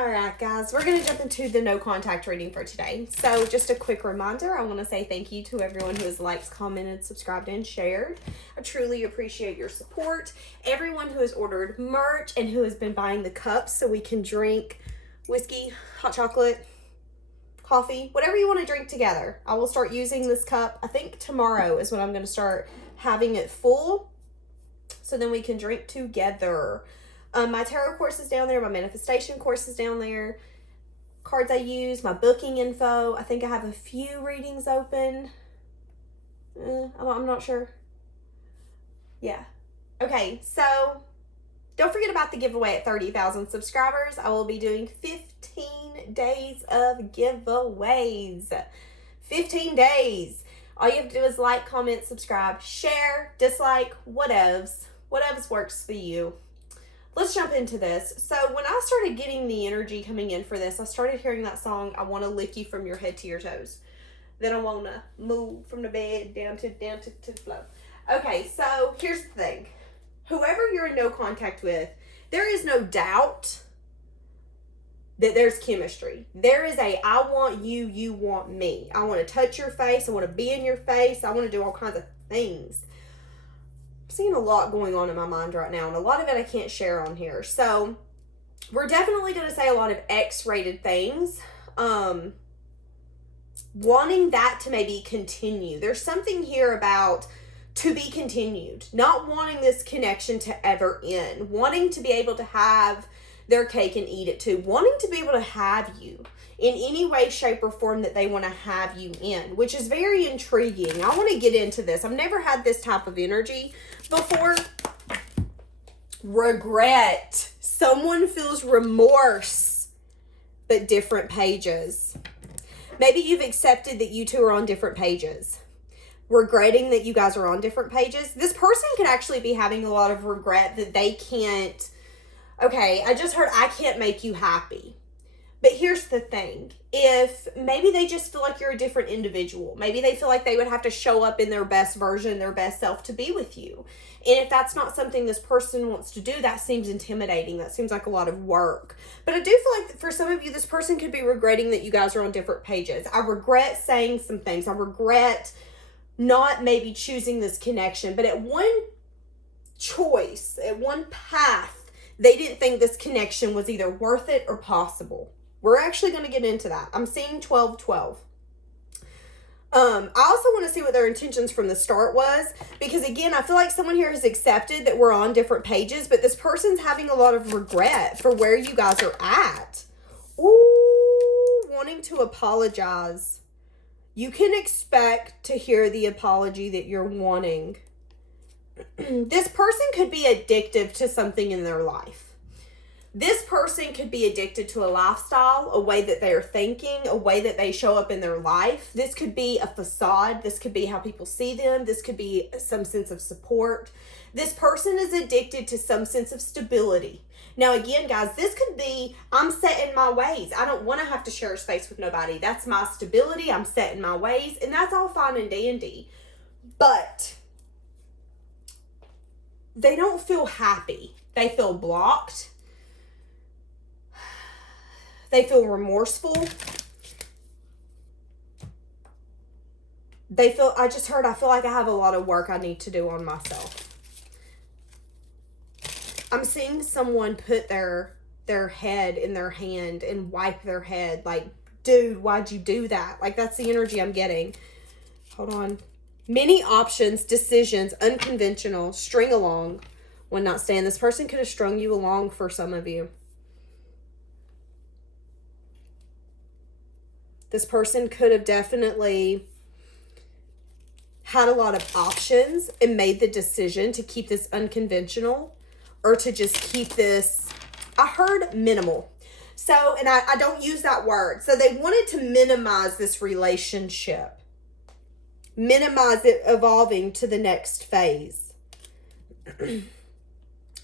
Alright guys, we're going to jump into the no contact reading for today. So just a quick reminder, I want to say thank you to everyone who has liked, commented, subscribed, and shared. I truly appreciate your support. Everyone who has ordered merch and who has been buying the cups so we can drink whiskey, hot chocolate, coffee, whatever you want to drink together. I will start using this cup. I think tomorrow is when I'm going to start having it full so then we can drink together. My tarot course is down there. My manifestation course is down there. Cards I use, my booking info. I think I have a few readings open. I'm not sure. Yeah. Okay, so don't forget about the giveaway at 30,000 subscribers. I will be doing 15 days of giveaways. 15 days. All you have to do is like, comment, subscribe, share, dislike, whatevs. Whatevs works for you. Let's jump into this. So when I started getting the energy coming in for this, I started hearing that song, I Want to Lick You From Your Head to Your Toes. Then I want to move from the bed down to the floor. Okay, so here's the thing. Whoever you're in no contact with, there is no doubt that there's chemistry. There is I want you, you want me. I want to touch your face. I want to be in your face. I want to do all kinds of things. Seeing a lot going on in my mind right now, and a lot of it I can't share on here. So we're definitely going to say a lot of X-rated things. Wanting that to maybe continue. There's something here about to be continued. Not wanting this connection to ever end. Wanting to be able to have their cake and eat it too. Wanting to be able to have you in any way, shape, or form that they want to have you in, which is very intriguing. I want to get into this. I've never had this type of energy before. Regret. Someone feels remorse, but different pages. Maybe you've accepted that you two are on different pages. Regretting that you guys are on different pages. This person could actually be having a lot of regret that they can't. Okay, I just heard I can't make you happy. But here's the thing. If maybe they just feel like you're a different individual. Maybe they feel like they would have to show up in their best version, their best self to be with you. And if that's not something this person wants to do, that seems intimidating. That seems like a lot of work. But I do feel like for some of you, this person could be regretting that you guys are on different pages. I regret saying some things. I regret not maybe choosing this connection. But at one choice, at one path, they didn't think this connection was either worth it or possible. We're actually going to get into that. I'm seeing 12-12. I also want to see what their intentions from the start was. Because again, I feel like someone here has accepted that we're on different pages. But this person's having a lot of regret for where you guys are at. Ooh, wanting to apologize. You can expect to hear the apology that you're wanting. This person could be addictive to something in their life. This person could be addicted to a lifestyle, a way that they are thinking, a way that they show up in their life. This could be a facade. This could be how people see them. This could be some sense of support. This person is addicted to some sense of stability. Now, again, guys, this could be, I'm set in my ways. I don't want to have to share space with nobody. That's my stability. I'm set in my ways. And that's all fine and dandy. But they don't feel happy. They feel blocked. They feel remorseful. They feel, I feel like I have a lot of work I need to do on myself. I'm seeing someone put their head in their hand and wipe their head. Like, dude, why'd you do that? Like, that's the energy I'm getting. Hold on. Many options, decisions, unconventional, string along, one night stand. This person could have strung you along for some of you. This person could have definitely had a lot of options and made the decision to keep this unconventional or to just keep this, I heard minimal. So, and I don't use that word. So they wanted to minimize this relationship. Minimize it evolving to the next phase.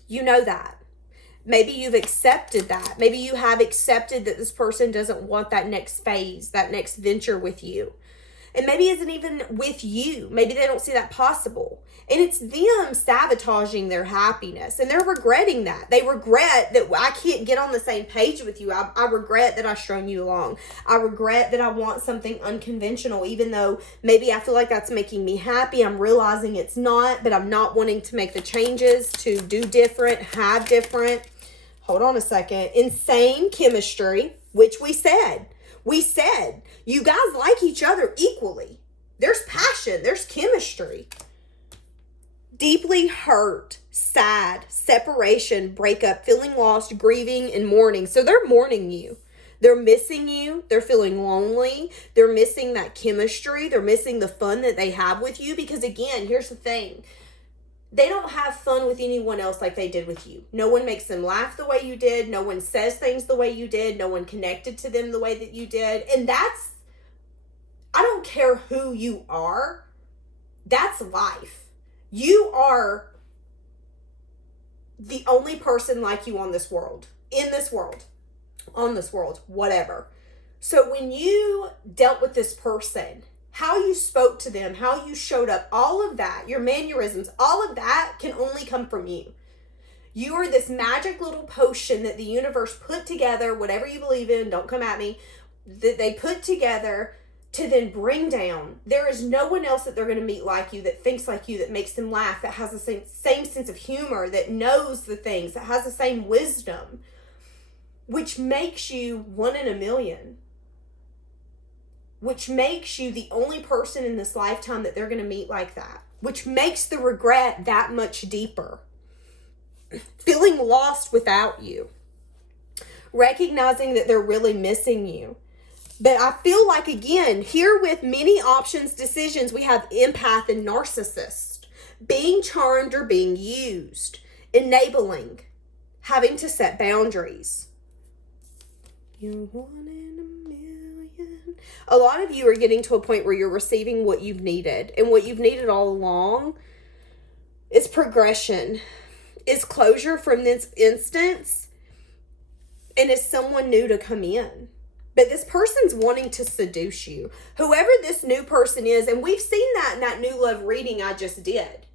You know that. Maybe you've accepted that. Maybe you have accepted that this person doesn't want that next phase, that next venture with you. And maybe isn't even with you. Maybe they don't see that possible. And it's them sabotaging their happiness. And they're regretting that. They regret that I can't get on the same page with you. I regret that I strung you along. I regret that I want something unconventional, even though maybe I feel like that's making me happy. I'm realizing it's not, but I'm not wanting to make the changes to do different, have different. Hold on a second. Insane chemistry, which we said. We said, you guys like each other equally. There's passion. There's chemistry. Deeply hurt, sad, separation, breakup, feeling lost, grieving, and mourning. So they're mourning you. They're missing you. They're feeling lonely. They're missing that chemistry. They're missing the fun that they have with you. Because again, here's the thing. They don't have fun with anyone else like they did with you. No one makes them laugh the way you did. No one says things the way you did. No one connected to them the way that you did. And that's, I don't care who you are. That's life. You are the only person like you on this world, in this world, on this world, whatever. So when you dealt with this person, how you spoke to them, how you showed up, all of that, your mannerisms, all of that can only come from you. You are this magic little potion that the universe put together, whatever you believe in, don't come at me, that they put together to then bring down. There is no one else that they're going to meet like you, that thinks like you, that makes them laugh, that has the same sense of humor, that knows the things, that has the same wisdom, which makes you one in a million, which makes you the only person in this lifetime that they're going to meet like that, which makes the regret that much deeper. Feeling lost without you, recognizing that they're really missing you. But I feel like, again, here with many options, decisions, we have empath and narcissist. Being charmed or being used. Enabling. Having to set boundaries. You're one in a million. A lot of you are getting to a point where you're receiving what you've needed. And what you've needed all along is progression. Is closure from this instance. And is someone new to come in. But this person's wanting to seduce you. Whoever this new person is, and we've seen that in that new love reading I just did.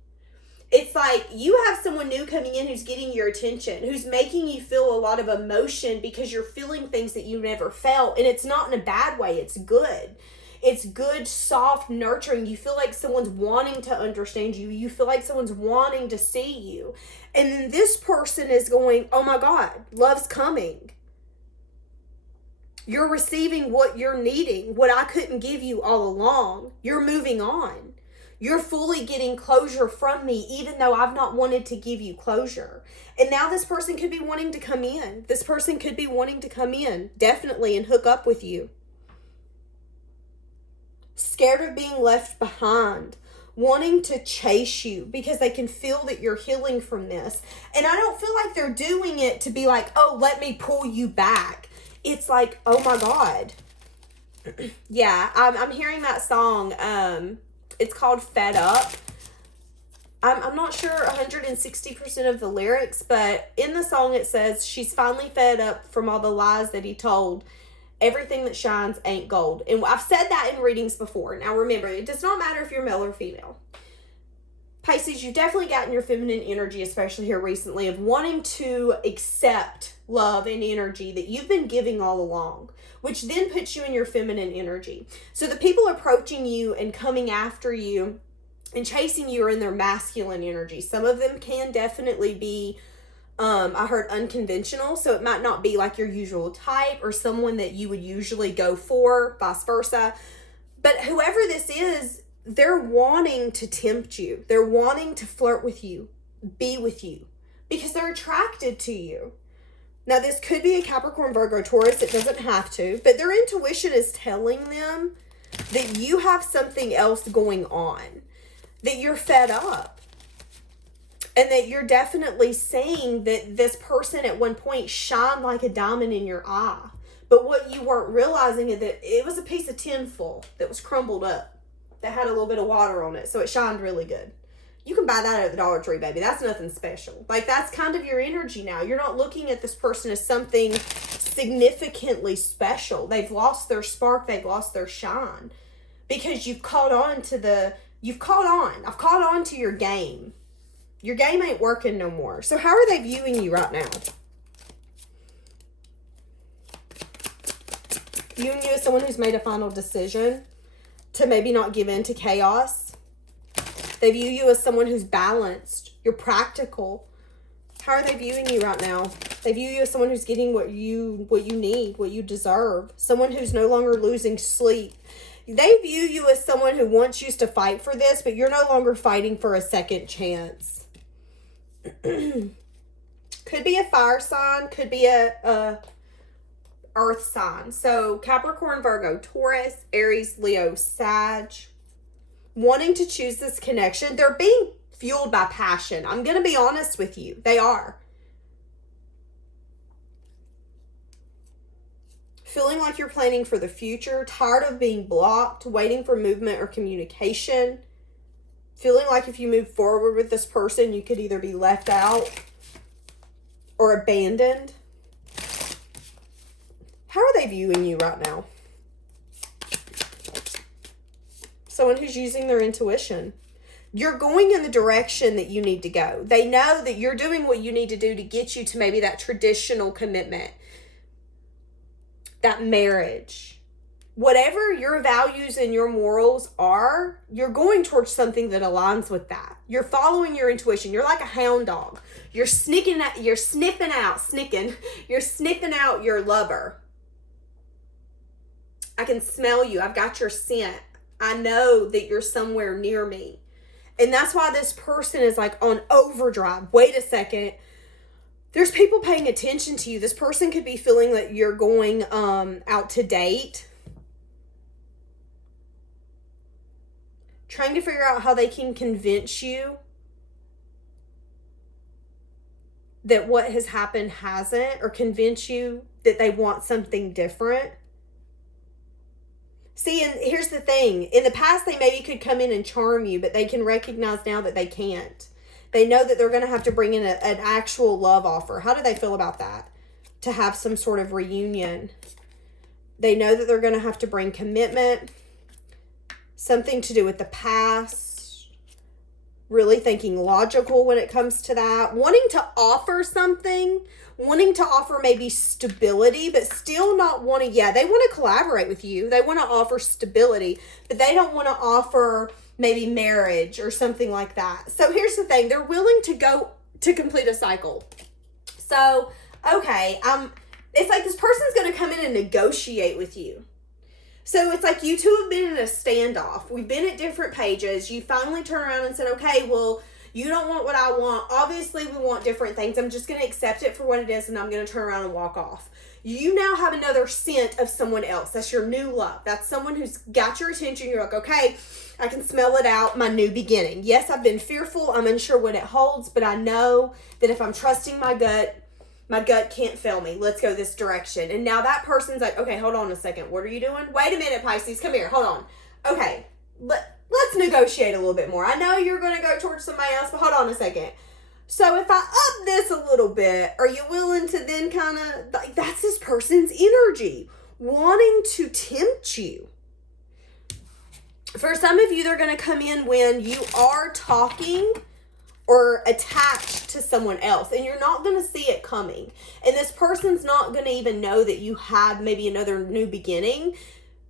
It's like you have someone new coming in who's getting your attention, who's making you feel a lot of emotion because you're feeling things that you never felt. And it's not in a bad way. It's good. It's good, soft, nurturing. You feel like someone's wanting to understand you. You feel like someone's wanting to see you. And then this person is going, oh my God, love's coming. You're receiving what you're needing, what I couldn't give you all along. You're moving on. You're fully getting closure from me, even though I've not wanted to give you closure. And now this person could be wanting to come in. This person could be wanting to come in, definitely, and hook up with you. Scared of being left behind. Wanting to chase you because they can feel that you're healing from this. And I don't feel like they're doing it to be like, oh, let me pull you back. It's like, oh my God. Yeah, I'm hearing that song. It's called Fed Up. I'm not sure 160% of the lyrics, but in the song it says, she's finally fed up from all the lies that he told. Everything that shines ain't gold. And I've said that in readings before. Now remember, it does not matter if you're male or female. Pisces, you've definitely gotten your feminine energy, especially here recently, of wanting to accept love and energy that you've been giving all along, which then puts you in your feminine energy. So the people approaching you and coming after you and chasing you are in their masculine energy. Some of them can definitely be, I heard unconventional, so it might not be like your usual type or someone that you would usually go for, vice versa. But whoever this is, they're wanting to tempt you. They're wanting to flirt with you, be with you, because they're attracted to you. Now, this could be a Capricorn, Virgo, Taurus. It doesn't have to, but their intuition is telling them that you have something else going on, that you're fed up, and that you're definitely saying that this person at one point shined like a diamond in your eye. But what you weren't realizing is that it was a piece of tinfoil that was crumbled up, that had a little bit of water on it, so it shined really good. You can buy that at the Dollar Tree, baby. That's nothing special. Like, that's kind of your energy now. You're not looking at this person as something significantly special. They've lost their spark. They've lost their shine. because you've caught on to I've caught on to your game. Your game ain't working no more. So how are they viewing you right now? Viewing you as someone who's made a final decision to maybe not give in to chaos. They view you as someone who's balanced. You're practical. How are they viewing you right now? They view you as someone who's getting what you need, what you deserve. Someone who's no longer losing sleep. They view you as someone who wants you to fight for this, but you're no longer fighting for a second chance. Could be a fire sign, could be a earth sign. So Capricorn, Virgo, Taurus, Aries, Leo, Sag. Wanting to choose this connection. They're being fueled by passion. I'm going to be honest with you. They are. Feeling like you're planning for the future. Tired of being blocked. Waiting for movement or communication. Feeling like if you move forward with this person, you could either be left out or abandoned. How are they viewing you right now? Someone who's using their intuition. You're going in the direction that you need to go. They know that you're doing what you need to do to get you to maybe that traditional commitment, that marriage. Whatever your values and your morals are, you're going towards something that aligns with that. You're following your intuition. You're like a hound dog. You're sniffing out your lover. I can smell you. I've got your scent. I know that you're somewhere near me. And that's why this person is like on overdrive. Wait a second. There's people paying attention to you. This person could be feeling that you're going out to date. Trying to figure out how they can convince you that what has happened hasn't, or convince you that they want something different. See, and here's the thing. In the past, they maybe could come in and charm you, but they can recognize now that they can't. They know that they're going to have to bring in an actual love offer. How do they feel about that? To have some sort of reunion. They know that they're going to have to bring commitment. Something to do with the past. Really thinking logical when it comes to that. Wanting to offer something. Wanting to offer maybe stability, but still not wanting, they want to collaborate with you. They want to offer stability, but they don't want to offer maybe marriage or something like that. So here's the thing. They're willing to go to complete a cycle. So, okay, it's like this person's going to come in and negotiate with you. So it's like you two have been in a standoff. We've been at different pages. You finally turn around and said, okay, well, you don't want what I want. Obviously, we want different things. I'm just going to accept it for what it is, and I'm going to turn around and walk off. You now have another scent of someone else. That's your new love. That's someone who's got your attention. You're like, okay, I can smell it out, my new beginning. Yes, I've been fearful. I'm unsure what it holds, but I know that if I'm trusting my gut can't fail me. Let's go this direction. And now that person's like, okay, hold on a second. What are you doing? Wait a minute, Pisces. Come here. Hold on. Okay, let's negotiate a little bit more. I know you're going to go towards somebody else, but hold on a second. So if I up this a little bit, are you willing to then kind of, like, that's this person's energy, wanting to tempt you. For some of you, they're going to come in when you are talking or attached to someone else, and you're not going to see it coming. And this person's not going to even know that you have maybe another new beginning.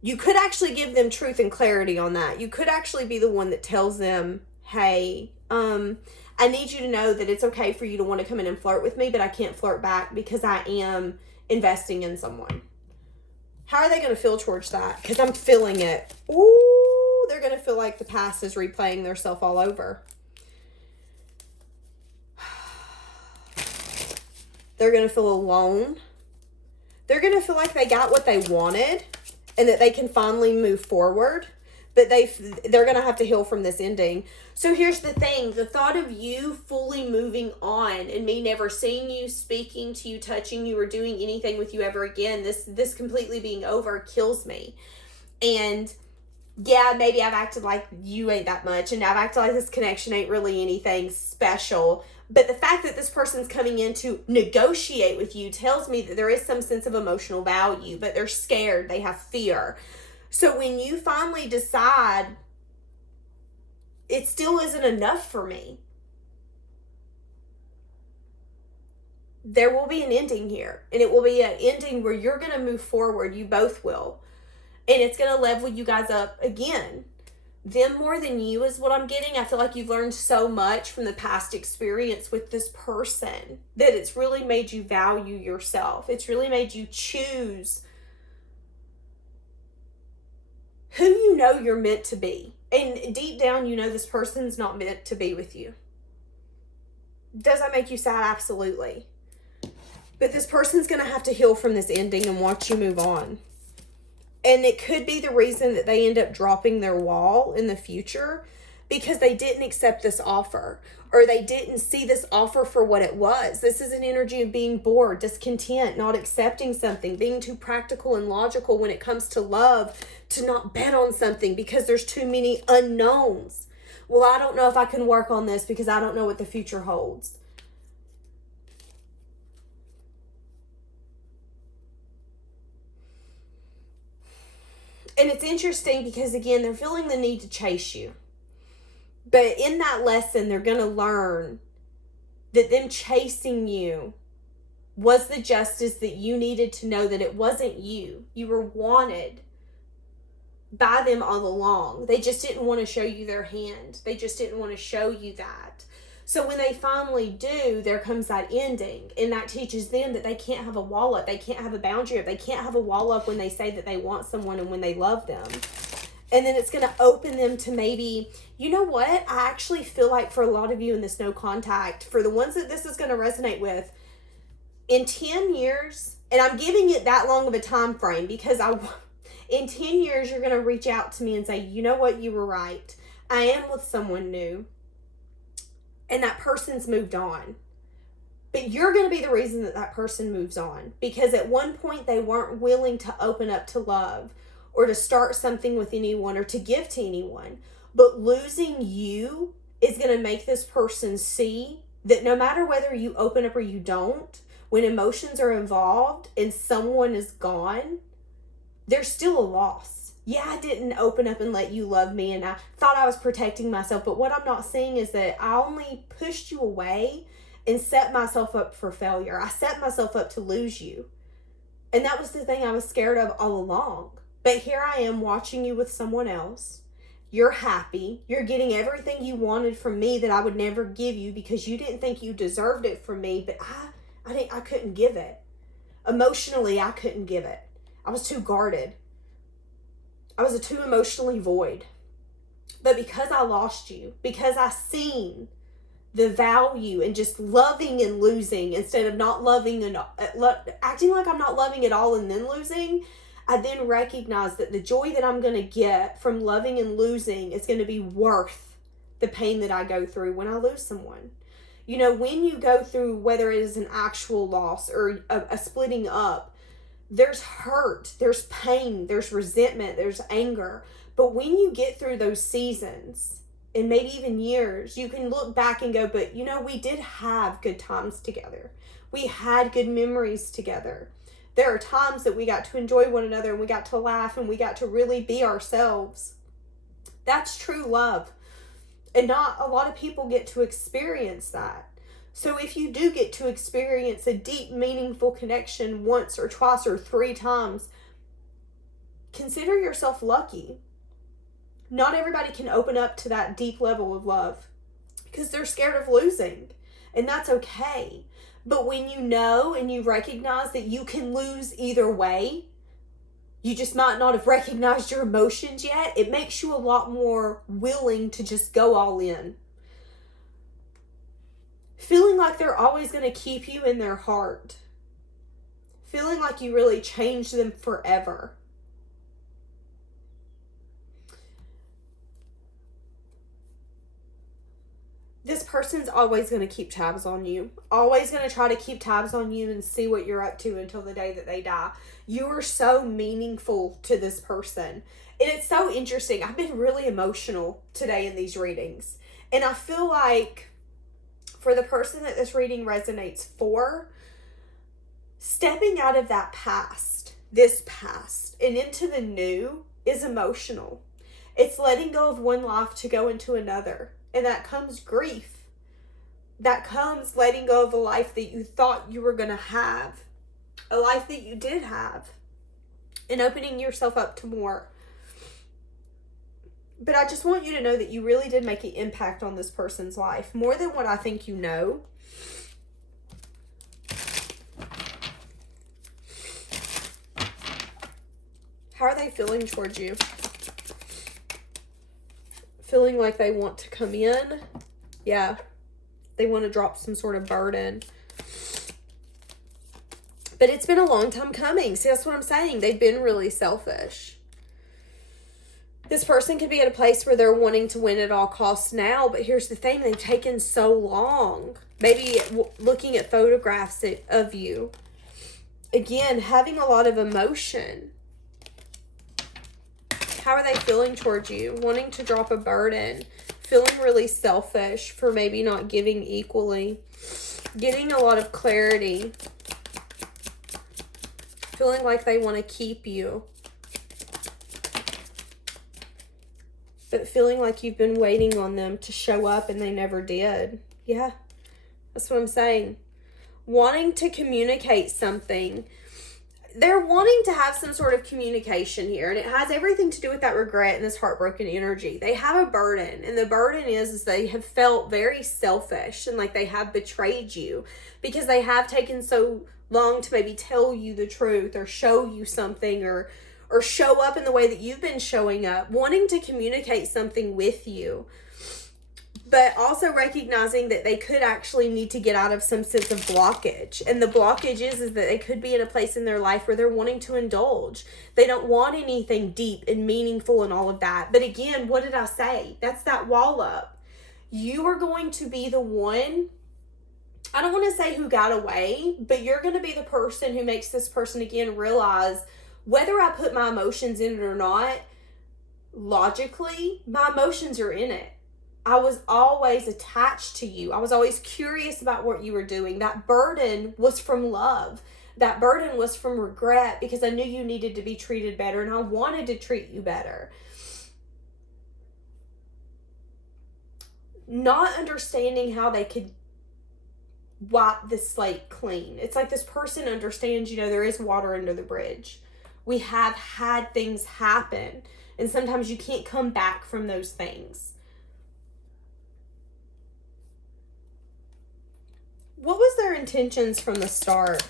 You could actually give them truth and clarity on that. You could actually be the one that tells them, hey, I need you to know that it's okay for you to want to come in and flirt with me, but I can't flirt back because I am investing in someone. How are they going to feel towards that? Because I'm feeling it. Ooh, they're going to feel like the past is replaying themselves all over. They're going to feel alone. They're going to feel like they got what they wanted and that they can finally move forward. But they're going to have to heal from this ending. So here's the thing. The thought of you fully moving on and me never seeing you, speaking to you, touching you, or doing anything with you ever again, this completely being over kills me. And yeah, maybe I've acted like you ain't that much. And I've acted like this connection ain't really anything special. But the fact that this person's coming in to negotiate with you tells me that there is some sense of emotional value. But they're scared. They have fear. So when you finally decide it still isn't enough for me, there will be an ending here. And it will be an ending where you're going to move forward. You both will. And it's going to level you guys up again. Them more than you is what I'm getting. I feel like you've learned so much from the past experience with this person that it's really made you value yourself. It's really made you choose who you know you're meant to be. And deep down, you know this person's not meant to be with you. Does that make you sad? Absolutely. But this person's going to have to heal from this ending and watch you move on. And it could be the reason that they end up dropping their wall in the future because they didn't accept this offer or they didn't see this offer for what it was. This is an energy of being bored, discontent, not accepting something, being too practical and logical when it comes to love, to not bet on something because there's too many unknowns. Well, I don't know if I can work on this because I don't know what the future holds. And it's interesting because, again, they're feeling the need to chase you. But in that lesson, they're going to learn that them chasing you was the justice that you needed to know that it wasn't you. You were wanted by them all along. They just didn't want to show you their hand. They just didn't want to show you that. So when they finally do, there comes that ending. And that teaches them that they can't have a wall up. They can't have a boundary up. They can't have a wall up when they say that they want someone and when they love them. And then it's going to open them to maybe, you know what? I actually feel like for a lot of you in this no contact, for the ones that this is going to resonate with, in 10 years, and I'm giving it that long of a time frame because in 10 years, you're going to reach out to me and say, you know what? You were right. I am with someone new. And that person's moved on. But you're going to be the reason that that person moves on. Because at one point, they weren't willing to open up to love or to start something with anyone or to give to anyone. But losing you is going to make this person see that no matter whether you open up or you don't, when emotions are involved and someone is gone, there's still a loss. Yeah, I didn't open up and let you love me and I thought I was protecting myself. But what I'm not seeing is that I only pushed you away and set myself up for failure. I set myself up to lose you. And that was the thing I was scared of all along. But here I am watching you with someone else. You're happy. You're getting everything you wanted from me that I would never give you because you didn't think you deserved it from me. But I couldn't give it. Emotionally, I couldn't give it. I was too guarded. I was too emotionally void. But because I lost you, because I seen the value in just loving and losing instead of not loving and acting like I'm not loving at all and then losing, I then recognize that the joy that I'm going to get from loving and losing is going to be worth the pain that I go through when I lose someone. You know, when you go through, whether it is an actual loss or a splitting up, there's hurt, there's pain, there's resentment, there's anger. But when you get through those seasons, and maybe even years, you can look back and go, but you know, we did have good times together. We had good memories together. There are times that we got to enjoy one another and we got to laugh and we got to really be ourselves. That's true love. And not a lot of people get to experience that. So if you do get to experience a deep, meaningful connection once or twice or 3 times, consider yourself lucky. Not everybody can open up to that deep level of love because they're scared of losing, and that's okay. But when you know and you recognize that you can lose either way, you just might not have recognized your emotions yet, it makes you a lot more willing to just go all in. Feeling like they're always going to keep you in their heart. Feeling like you really changed them forever. This person's always going to keep tabs on you. Always going to try to keep tabs on you and see what you're up to until the day that they die. You are so meaningful to this person. And it's so interesting. I've been really emotional today in these readings. And I feel like for the person that this reading resonates for, stepping out of that past, this past, and into the new is emotional. It's letting go of one life to go into another. And that comes grief. That comes letting go of a life that you thought you were going to have. A life that you did have. And opening yourself up to more. But I just want you to know that you really did make an impact on this person's life. More than what I think you know. How are they feeling towards you? Feeling like they want to come in? Yeah. They want to drop some sort of burden. But it's been a long time coming. See, that's what I'm saying. They've been really selfish. This person could be at a place where they're wanting to win at all costs now, but here's the thing, they've taken so long. Maybe looking at photographs of you. Again, having a lot of emotion. How are they feeling towards you? Wanting to drop a burden. Feeling really selfish for maybe not giving equally. Getting a lot of clarity. Feeling like they want to keep you. But feeling like you've been waiting on them to show up and they never did. Yeah, that's what I'm saying. Wanting to communicate something. They're wanting to have some sort of communication here. And it has everything to do with that regret and this heartbroken energy. They have a burden. And the burden is they have felt very selfish. And like they have betrayed you. Because they have taken so long to maybe tell you the truth. Or show you something. Or show up in the way that you've been showing up, wanting to communicate something with you, but also recognizing that they could actually need to get out of some sense of blockage. And the blockage is that they could be in a place in their life where they're wanting to indulge. They don't want anything deep and meaningful and all of that. But again, what did I say? That's that wall up. You are going to be the one, I don't want to say who got away, but you're going to be the person who makes this person again realize whether I put my emotions in it or not, logically, my emotions are in it. I was always attached to you. I was always curious about what you were doing. That burden was from love. That burden was from regret because I knew you needed to be treated better and I wanted to treat you better. Not understanding how they could wipe the slate clean. It's like this person understands, there is water under the bridge. We have had things happen, and sometimes you can't come back from those things. What was their intentions from the start?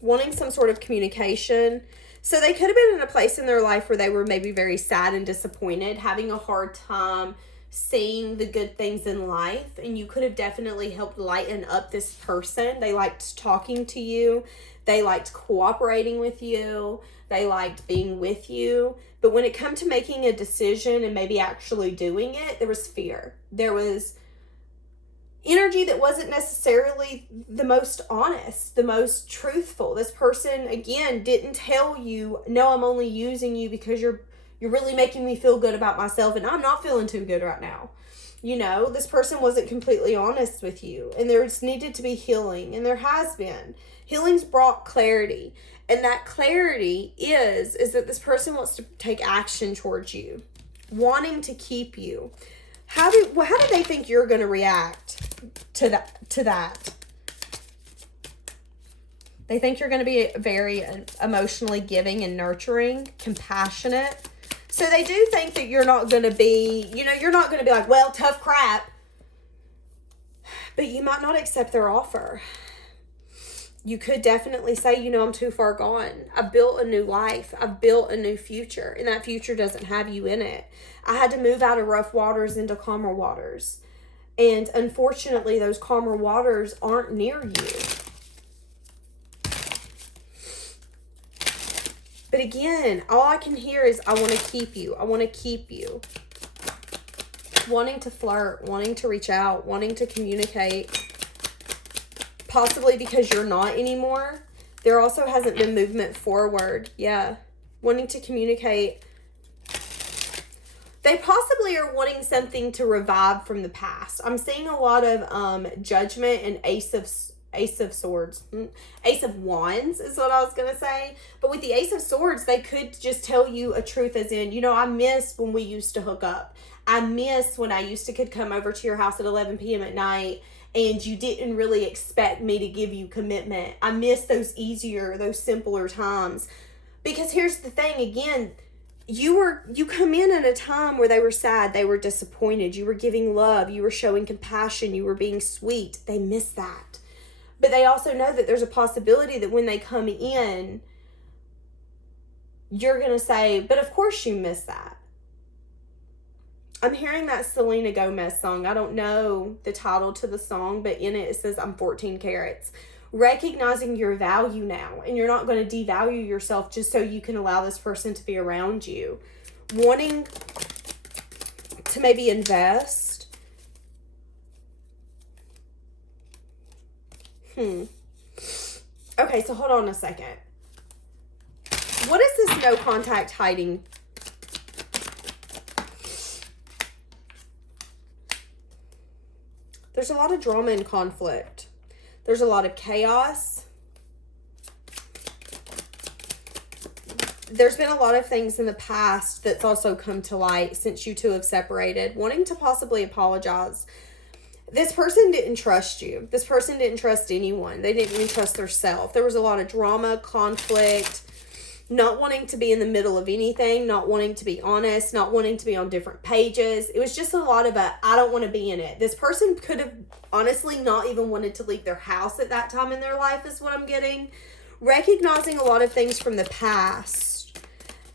Wanting some sort of communication. So they could have been in a place in their life where they were maybe very sad and disappointed, having a hard time seeing the good things in life, and you could have definitely helped lighten up this person. They liked talking to you. They liked cooperating with you. They liked being with you. But when it came to making a decision and maybe actually doing it, there was fear. There was energy that wasn't necessarily the most honest, the most truthful. This person, again, didn't tell you, no, I'm only using you because you're really making me feel good about myself and I'm not feeling too good right now. This person wasn't completely honest with you, and there's needed to be healing, and there has been. Healing's brought clarity, and that clarity is that this person wants to take action towards you, wanting to keep you. How do they think you're going to react to that? They think you're going to be very emotionally giving and nurturing, compassionate. So they do think that you're not going to be, you're not going to be like, well, tough crap. But you might not accept their offer. You could definitely say, I'm too far gone. I've built a new life. I've built a new future. And that future doesn't have you in it. I had to move out of rough waters into calmer waters. And unfortunately, those calmer waters aren't near you. But again, all I can hear is, I want to keep you. I want to keep you. Wanting to flirt, wanting to reach out, wanting to communicate. Possibly because you're not anymore. There also hasn't been movement forward. Yeah. Wanting to communicate. They possibly are wanting something to revive from the past. I'm seeing a lot of judgment and Ace Ace of Swords. Ace of Wands is what I was going to say. But with the Ace of Swords, they could just tell you a truth as in, you know, I miss when we used to hook up. I miss when I used to could come over to your house at 11 p.m. at night and you didn't really expect me to give you commitment. I miss those easier, those simpler times. Because here's the thing, again, you come in at a time where they were sad, they were disappointed, you were giving love, you were showing compassion, you were being sweet. They miss that. But they also know that there's a possibility that when they come in, you're going to say, but of course you miss that. I'm hearing that Selena Gomez song. I don't know the title to the song, but in it says, I'm 14 carats. Recognizing your value now, and you're not going to devalue yourself just so you can allow this person to be around you. Wanting to maybe invest. Okay, so hold on a second. What is this no contact hiding? There's a lot of drama and conflict. There's a lot of chaos. There's been a lot of things in the past that's also come to light since you two have separated, wanting to possibly apologize. This person didn't trust you. This person didn't trust anyone. They didn't even trust themselves. There was a lot of drama, conflict, not wanting to be in the middle of anything, not wanting to be honest, not wanting to be on different pages. It was just a lot of I don't want to be in it. This person could have honestly not even wanted to leave their house at that time in their life is what I'm getting. Recognizing a lot of things from the past.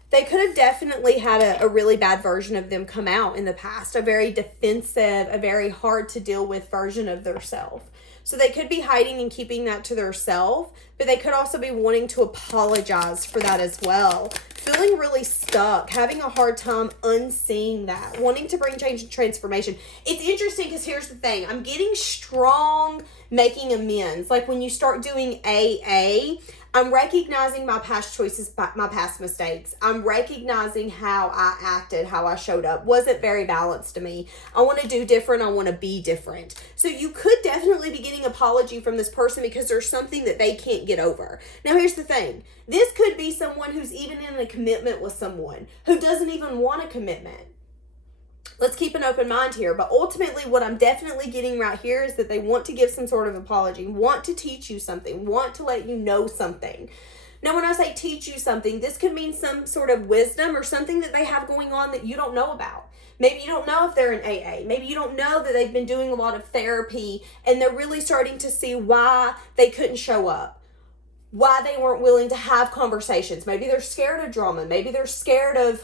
They could have definitely had a really bad version of them come out in the past. A very defensive, a very hard to deal with version of theirself. So they could be hiding and keeping that to themselves, but they could also be wanting to apologize for that as well. Feeling really stuck, having a hard time unseeing that, wanting to bring change and transformation. It's interesting because here's the thing. I'm getting strong making amends. Like when you start doing AA, I'm recognizing my past choices, my past mistakes. I'm recognizing how I acted, how I showed up. Wasn't very balanced to me. I want to do different. I want to be different. So you could definitely be getting apology from this person because there's something that they can't get over. Now, here's the thing. This could be someone who's even in a commitment with someone who doesn't even want a commitment. Let's keep an open mind here. But ultimately, what I'm definitely getting right here is that they want to give some sort of apology, want to teach you something, want to let you know something. Now, when I say teach you something, this could mean some sort of wisdom or something that they have going on that you don't know about. Maybe you don't know if they're in AA. Maybe you don't know that they've been doing a lot of therapy and they're really starting to see why they couldn't show up, why they weren't willing to have conversations. Maybe they're scared of drama. Maybe they're scared of,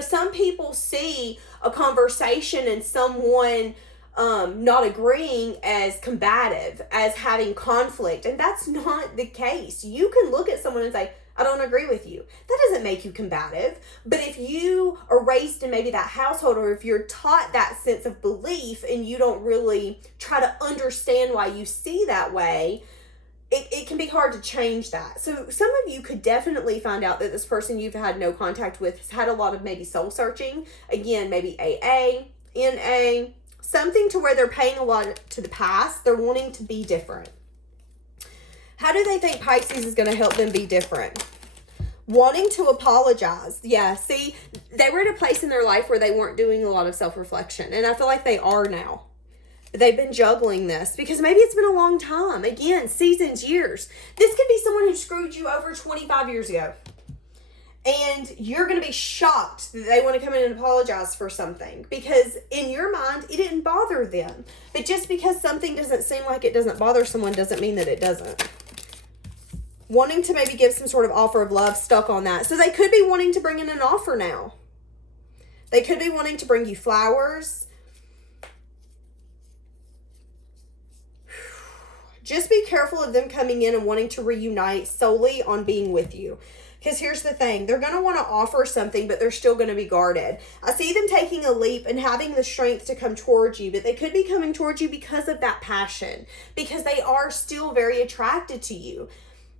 some people see a conversation and someone not agreeing as combative, as having conflict. And that's not the case. You can look at someone and say, I don't agree with you. That doesn't make you combative. But if you are raised in maybe that household, or if you're taught that sense of belief and you don't really try to understand why you see that way, it can be hard to change that. So some of you could definitely find out that this person you've had no contact with has had a lot of maybe soul searching. Again, maybe AA, NA, something to where they're paying a lot to the past. They're wanting to be different. How do they think Pisces is going to help them be different? Wanting to apologize. Yeah, see, they were at a place in their life where they weren't doing a lot of self-reflection. And I feel like they are now. They've been juggling this because maybe it's been a long time. Again, seasons, years. This could be someone who screwed you over 25 years ago. And you're going to be shocked that they want to come in and apologize for something. Because in your mind, it didn't bother them. But just because something doesn't seem like it doesn't bother someone doesn't mean that it doesn't. Wanting to maybe give some sort of offer of love, stuck on that. So they could be wanting to bring in an offer now. They could be wanting to bring you flowers. Just be careful of them coming in and wanting to reunite solely on being with you. Because here's the thing. They're going to want to offer something, but they're still going to be guarded. I see them taking a leap and having the strength to come towards you, but they could be coming towards you because of that passion. Because they are still very attracted to you.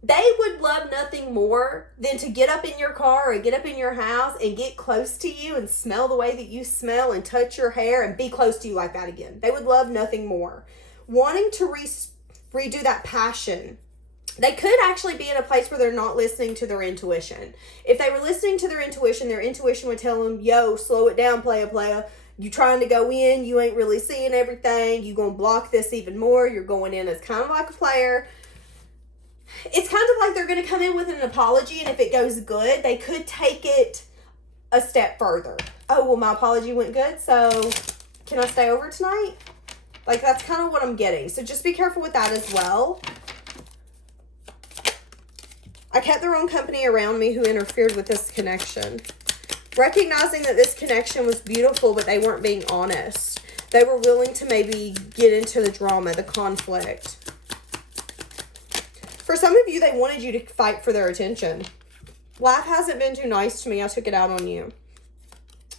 They would love nothing more than to get up in your car or get up in your house and get close to you and smell the way that you smell and touch your hair and be close to you like that again. They would love nothing more. Wanting to redo that passion. They could actually be in a place where they're not listening to their intuition. If they were listening to their intuition would tell them, yo, slow it down, playa. You trying to go in, you ain't really seeing everything. You going to block this even more. You're going in as kind of like a player. It's kind of like they're going to come in with an apology, and if it goes good, they could take it a step further. Oh, well, my apology went good, so can I stay over tonight? Like, that's kind of what I'm getting. So just be careful with that as well. I kept the wrong company around me who interfered with this connection. Recognizing that this connection was beautiful, but they weren't being honest. They were willing to maybe get into the drama, the conflict. For some of you, they wanted you to fight for their attention. Life hasn't been too nice to me. I took it out on you.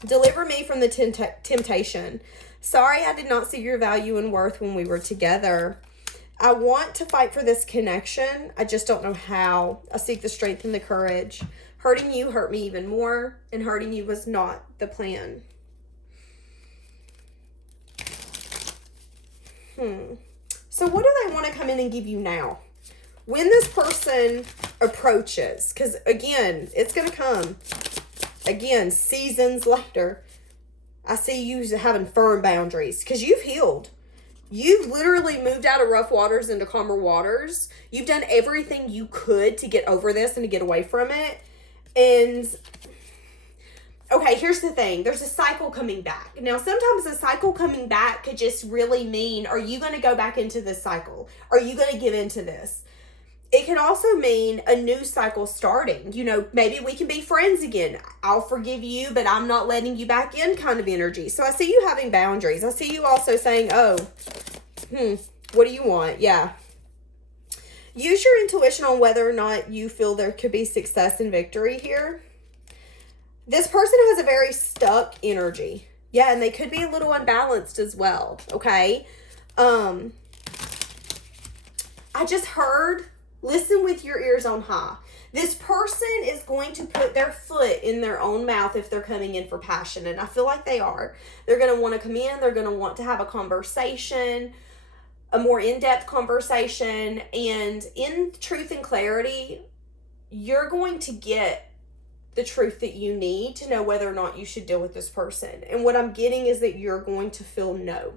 Deliver me from the temptation. Sorry, I did not see your value and worth when we were together. I want to fight for this connection. I just don't know how. I seek the strength and the courage. Hurting you hurt me even more, and hurting you was not the plan. So what do they want to come in and give you now? When this person approaches, because again, it's going to come. Again, seasons later, I see you having firm boundaries because you've healed. You've literally moved out of rough waters into calmer waters. You've done everything you could to get over this and to get away from it. And, okay, here's the thing. There's a cycle coming back. Now, sometimes a cycle coming back could just really mean, are you going to go back into this cycle? Are you going to give into this? It can also mean a new cycle starting. You know, maybe we can be friends again. I'll forgive you, but I'm not letting you back in kind of energy. So I see you having boundaries. I see you also saying, oh, what do you want? Yeah. Use your intuition on whether or not you feel there could be success and victory here. This person has a very stuck energy. Yeah, and they could be a little unbalanced as well, okay? I just heard, listen with your ears on high. This person is going to put their foot in their own mouth if they're coming in for passion, and I feel like they are. They're going to want to come in. They're going to want to have a conversation, a more in-depth conversation, and in truth and clarity, you're going to get the truth that you need to know whether or not you should deal with this person. And what I'm getting is that you're going to feel no.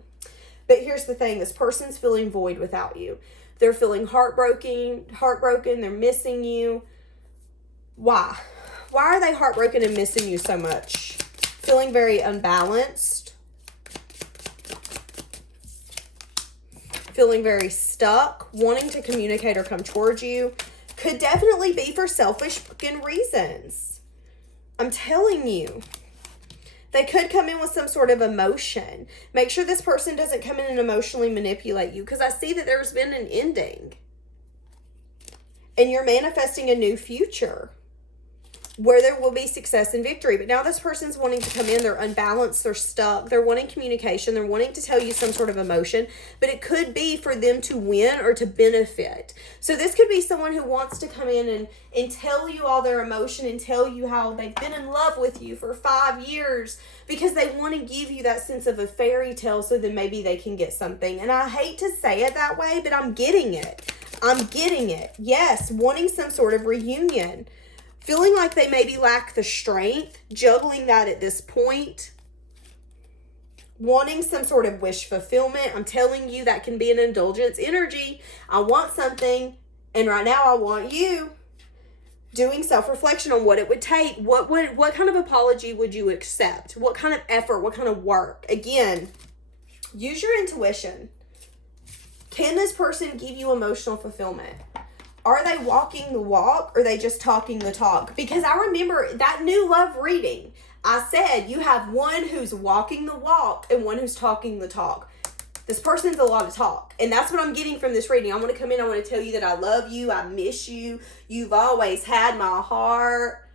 But here's the thing. This person's feeling void without you. They're feeling heartbroken. They're missing you. Why? Why are they heartbroken and missing you so much? Feeling very unbalanced. Feeling very stuck. Wanting to communicate or come towards you. Could definitely be for selfish reasons. I'm telling you. They could come in with some sort of emotion. Make sure this person doesn't come in and emotionally manipulate you, because I see that there's been an ending. And you're manifesting a new future where there will be success and victory. But now this person's wanting to come in. They're unbalanced. They're stuck. They're wanting communication. They're wanting to tell you some sort of emotion. But it could be for them to win or to benefit. So this could be someone who wants to come in and tell you all their emotion and tell you how they've been in love with you for 5 years because they want to give you that sense of a fairy tale so then maybe they can get something. And I hate to say it that way, but I'm getting it. I'm getting it. Yes, wanting some sort of reunion. Feeling like they maybe lack the strength, juggling that at this point. Wanting some sort of wish fulfillment. I'm telling you, that can be an indulgence energy. I want something, and right now I want you. Doing self-reflection on what it would take. What kind of apology would you accept? What kind of effort? What kind of work? Again, use your intuition. Can this person give you emotional fulfillment? Are they walking the walk or are they just talking the talk? Because I remember that new love reading, I said you have one who's walking the walk and one who's talking the talk. This person's a lot of talk. And that's what I'm getting from this reading. I want to come in. I want to tell you that I love you. I miss you. You've always had my heart.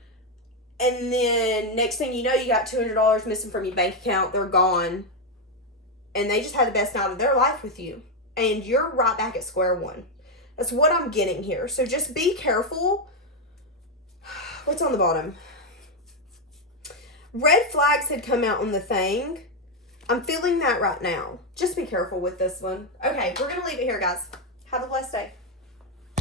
And then next thing you know, you got $200 missing from your bank account. They're gone. And they just had the best night of their life with you. And you're right back at square one. That's what I'm getting here. So just be careful. What's on the bottom? Red flags had come out on the thing. I'm feeling that right now. Just be careful with this one. Okay, we're going to leave it here, guys. Have a blessed day.